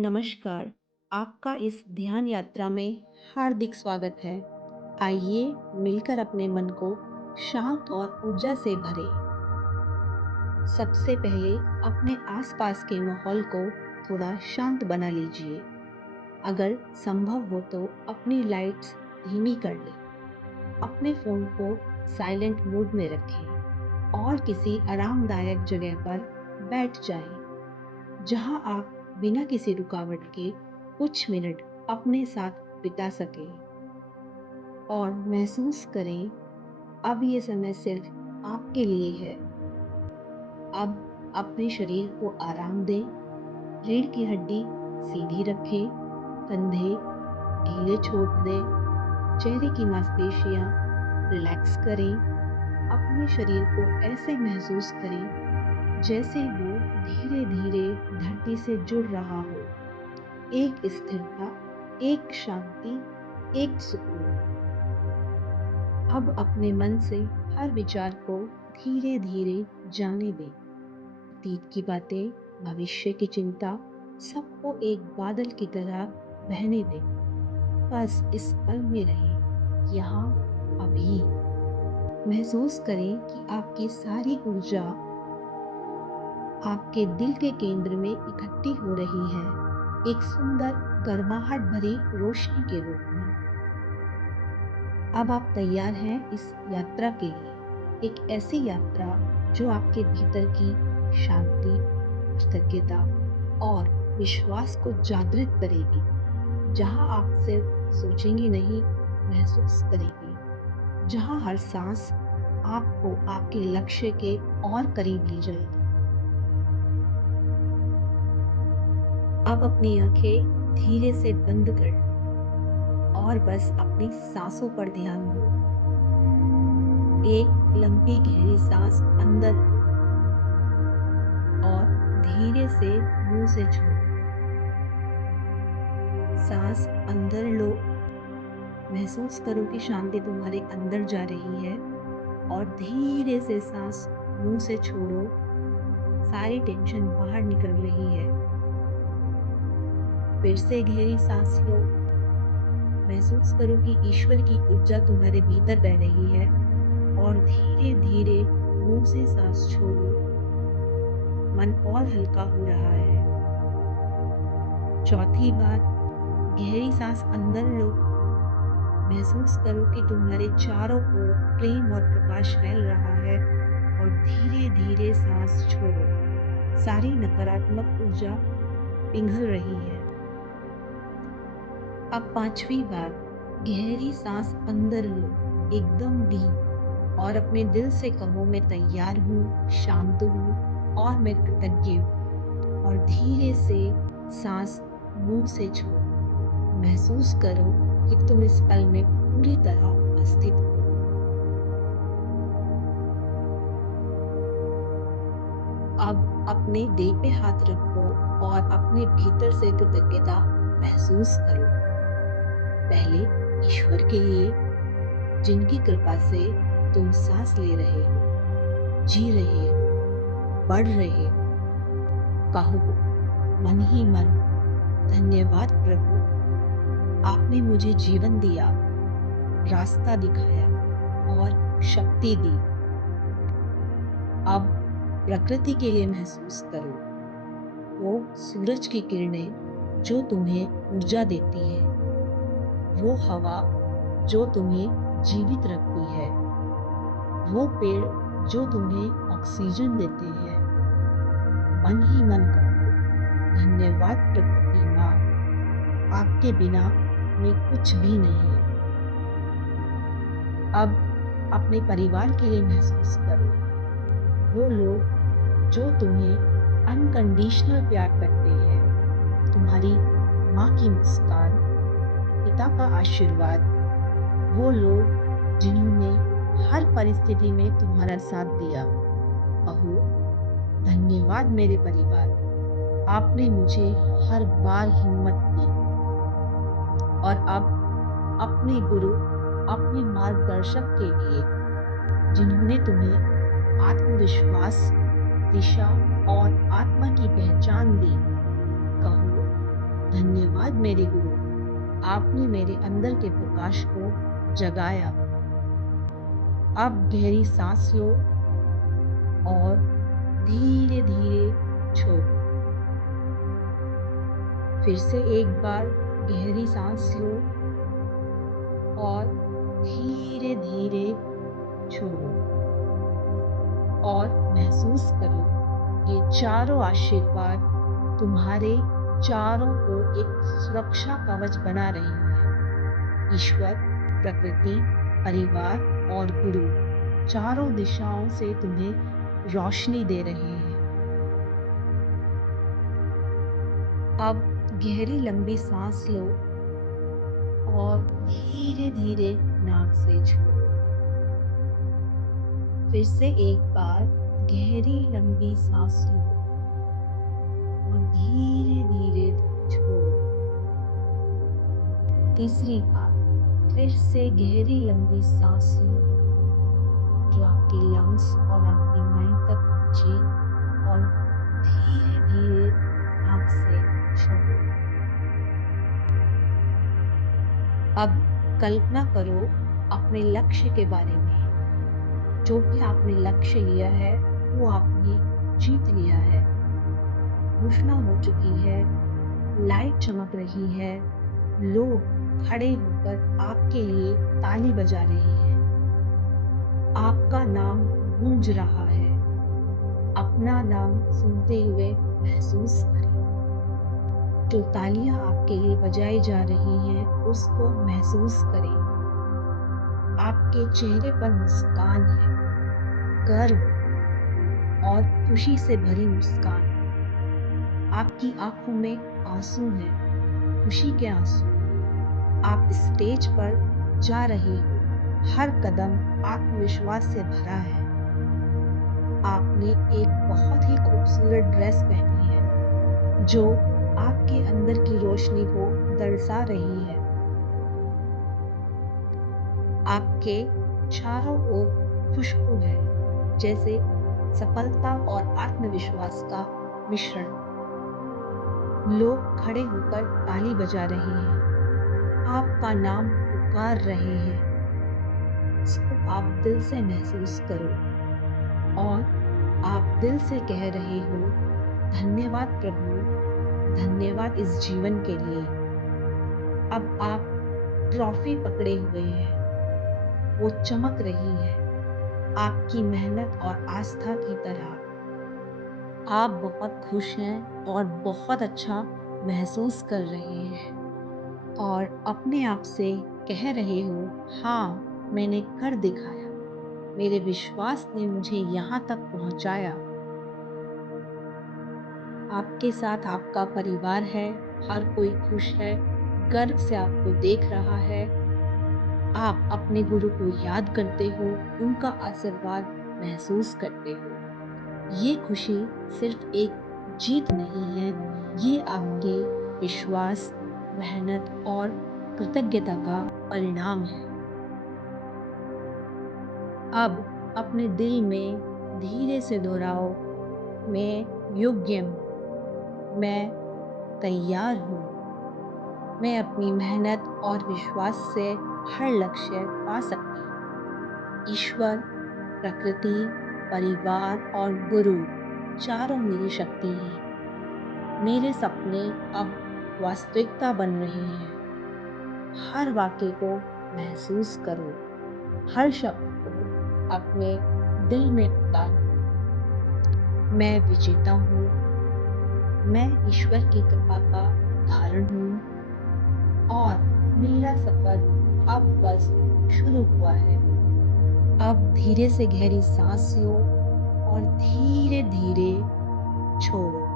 नमस्कार, आपका इस ध्यान यात्रा में हार्दिक स्वागत है। आइए मिलकर अपने मन को शांत और ऊर्जा से भरें। सबसे पहले अपने आसपास के माहौल को थोड़ा शांत बना लीजिए। अगर संभव हो तो अपनी लाइट्स धीमी कर लें। अपने फ़ोन को साइलेंट मोड में रखें और किसी आरामदायक जगह पर बैठ जाएं, जहां आप बिना किसी रुकावट के कुछ मिनट अपने साथ बिता सकें। और महसूस करें, अब ये समय सिर्फ आपके लिए है। अब अपने शरीर को आराम दें। रीढ़ की हड्डी सीधी रखें, कंधे ढीले छोड़ दें, चेहरे की मांसपेशियां रिलैक्स करें। अपने शरीर को ऐसे महसूस करें जैसे वो धीरे धीरे धरती से जुड़ रहा हो। एक स्थिरता, एक शांति, एक सुकून। अब अपने मन से हर विचार को धीरे धीरे जाने दें। अतीत की बातें, भविष्य की चिंता, सबको एक बादल की तरह बहने दें। बस इस पल में रहें, यहाँ अभी। महसूस करें कि आपकी सारी ऊर्जा आपके दिल के केंद्र में इकट्ठी हो रही है, एक सुंदर गर्माहट भरी रोशनी के रूप में। अब आप तैयार हैं इस यात्रा के लिए, एक ऐसी यात्रा जो आपके भीतर की शांति, कृतज्ञता और विश्वास को जागृत करेगी, जहां आप सिर्फ सोचेंगे नहीं, महसूस करेंगे, जहां हर सांस आपको आपके लक्ष्य के और करीब ले जाएगी। अब अपनी आंखें धीरे से बंद कर और बस अपनी सांसों पर ध्यान दो। एक लंबी गहरी सांस अंदर लो और धीरे से मुंह से छोड़ो। सांस अंदर लो, महसूस करो कि शांति तुम्हारे अंदर जा रही है और धीरे से सांस मुंह से छोड़ो, सारी टेंशन बाहर निकल रही है। फिर से गहरी सांस लो, महसूस करो कि ईश्वर की ऊर्जा तुम्हारे भीतर बह रही है और धीरे धीरे मुंह से सांस छोड़ो, मन और हल्का हो रहा है। चौथी बार, गहरी सांस अंदर लो, महसूस करो कि तुम्हारे चारों ओर प्रेम और प्रकाश फैल रहा है और धीरे धीरे सांस छोड़ो, सारी नकारात्मक ऊर्जा पिघल रही है। अब पांचवी बार, गहरी सांस अंदर लो, एकदम डीप, और अपने दिल से कहो, मैं तैयार हूँ, शांत हूँ और मैं कृतज्ञ हूँ। और धीरे से सांस मुंह से छोड़ो, महसूस करो कि तुम इस पल में पूरी तरह स्थित हो। अब अपने दिल पे हाथ रखो और अपने भीतर से कृतज्ञता महसूस करो। पहले ईश्वर के लिए, जिनकी कृपा से तुम सांस ले रहे हो, जी रहे हो, बढ़ रहे हो। कहो मन ही मन, धन्यवाद प्रभु, आपने मुझे जीवन दिया, रास्ता दिखाया और शक्ति दी। अब प्रकृति के लिए महसूस करो, वो सूरज की किरणें जो तुम्हें ऊर्जा देती है, वो हवा जो तुम्हें जीवित रखती है, वो पेड़ जो तुम्हें ऑक्सीजन देते हैं। मन ही मन कहो, धन्यवाद प्रकृति माँ, आपके बिना मैं कुछ भी नहीं। अब अपने परिवार के लिए महसूस करो, वो लोग जो तुम्हें अनकंडीशनल प्यार करते हैं, तुम्हारी माँ की मुस्कान, पिता का आशीर्वाद, वो लोग जिन्होंने हर परिस्थिति में तुम्हारा साथ दिया। कहो धन्यवाद मेरे परिवार, आपने मुझे हर बार हिम्मत दी। और अब अपने गुरु, अपने मार्गदर्शक के लिए, जिन्होंने तुम्हें आत्मविश्वास, दिशा और आत्मा की पहचान दी। कहो धन्यवाद मेरे गुरु, आपने मेरे अंदर के प्रकाश को जगाया। अब गहरी सांस लो और धीरे धीरे छोड़ो। फिर से एक बार गहरी सांस लो और धीरे धीरे छोड़ो और महसूस करो ये चारों आशीर्वाद तुम्हारे चारों ओर एक सुरक्षा कवच बना रही है। ईश्वर, प्रकृति, परिवार और गुरु चारों दिशाओं से तुम्हें रोशनी दे रहे हैं। अब गहरी लंबी सांस लो और धीरे धीरे नाक से छोड़ो। फिर से एक बार गहरी लंबी सांस लो और धीरे धीरे छोड़ो। तीसरी बार फिर से गहरी लंबी सांस लो जो आपके लंग्स और आपके माइंड तक पहुंचे और धीरे धीरे नाक से छोड़ो। अब कल्पना करो अपने लक्ष्य के बारे में। जो भी आपने लक्ष्य लिया है वो आपने जीत लिया है। घोषणा हो चुकी है, लाइट चमक रही है, लोग खड़े होकर आपके लिए ताली बजा रहे हैं, आपका नाम गूंज रहा है। अपना नाम सुनते हुए महसूस करें। जो तालियां आपके लिए बजाई जा रही हैं उसको महसूस करें। आपके चेहरे पर मुस्कान है, गर्व और खुशी से भरी मुस्कान। आपकी आंखों में आंसू हैं, खुशी के आंसू। आप स्टेज पर जा रहे हो, हर कदम आत्मविश्वास से भरा है। आपने एक बहुत ही खूबसूरत ड्रेस पहनी है जो आपके अंदर की रोशनी को दर्शा रही है। आपके चारों ओर खुशबू है, जैसे सफलता और आत्मविश्वास का मिश्रण। लोग खड़े होकर ताली बजा रहे हैं, आपका नाम पुकार रहे हैं। इसको आप दिल से महसूस करो और आप दिल से कह रहे हो, धन्यवाद प्रभु, धन्यवाद इस जीवन के लिए। अब आप ट्रॉफी पकड़े हुए हैं, वो चमक रही है, आपकी मेहनत और आस्था की तरह। आप बहुत खुश हैं और बहुत अच्छा महसूस कर रहे हैं और अपने आप से कह रहे हो, हाँ, मैंने कर दिखाया। मेरे विश्वास ने मुझे यहाँ तक पहुँचाया। आपके साथ आपका परिवार है, हर कोई खुश है, गर्व से आपको देख रहा है। आप अपने गुरु को याद करते हो, उनका आशीर्वाद महसूस करते हो। ये खुशी सिर्फ एक जीत नहीं है, ये आपके विश्वास, मेहनत और कृतज्ञता का परिणाम है। अब अपने दिल में धीरे से दोहराओ, मैं योग्य हूँ, मैं तैयार हूँ, मैं अपनी मेहनत और विश्वास से हर लक्ष्य पा सकती हूँ। ईश्वर, प्रकृति, परिवार और गुरु चारों मेरी शक्ति हैं। मेरे सपने अब वास्तविकता बन रहे हैं। हर वाक्य को महसूस करो, हर शब्द को अपने दिल में उतारो। मैं विजेता हूँ, मैं ईश्वर की कृपा का उदाहरण हूँ और मेरा सफर अब बस शुरू हुआ है। अब धीरे से गहरी सांस लो और धीरे धीरे छोड़ो।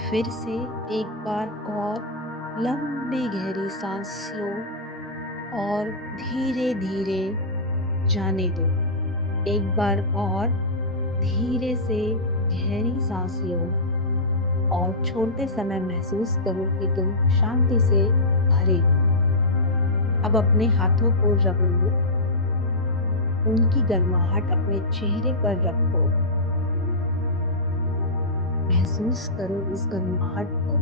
फिर से एक बार और लंबी गहरी सांस लो और धीरे धीरे जाने दो। एक बार और धीरे से गहरी सांस लो और छोड़ते समय महसूस करो कि तुम शांति से भरे हो। अब अपने हाथों को रगड़ो, उनकी गर्माहट अपने चेहरे पर रखो। महसूस करो इस गर्माहट को।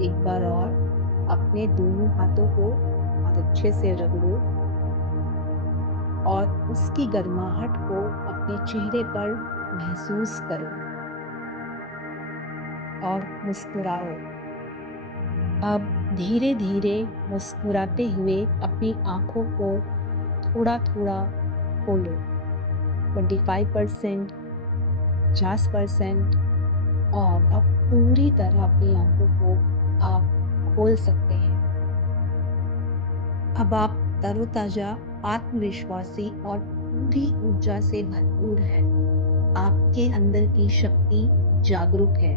एक बार और अपने दोनों हाथों को बहुत अच्छे से रगड़ो और उसकी गर्माहट को अपने चेहरे पर महसूस करो और मुस्कुराओ। अब धीरे धीरे मुस्कुराते हुए अपनी आंखों को थोड़ा थोड़ा खोलो। 25%, 50%, और अब पूरी तरह अपनी आंखों को आप खोल सकते हैं। अब आप तरोताजा, आत्मविश्वासी और पूरी ऊर्जा से भरपूर हैं। आपके अंदर की शक्ति जागरूक है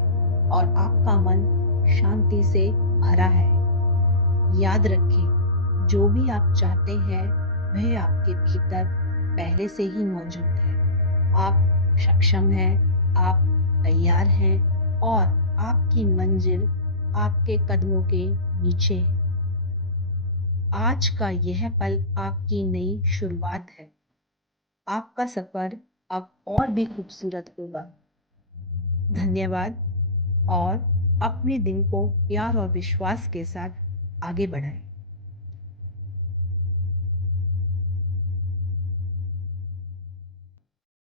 और आपका मन शांति से भरा है। याद रखें, जो भी आप चाहते हैं वह आपके भीतर पहले से ही मौजूद है। आप सक्षम हैं, आप तैयार हैं और आपकी मंजिल आपके कदमों के नीचे है। आज का यह पल आपकी नई शुरुआत है। आपका सफर अब और भी खूबसूरत होगा। धन्यवाद, और अपने दिन को प्यार और विश्वास के साथ आगे बढ़ाएं।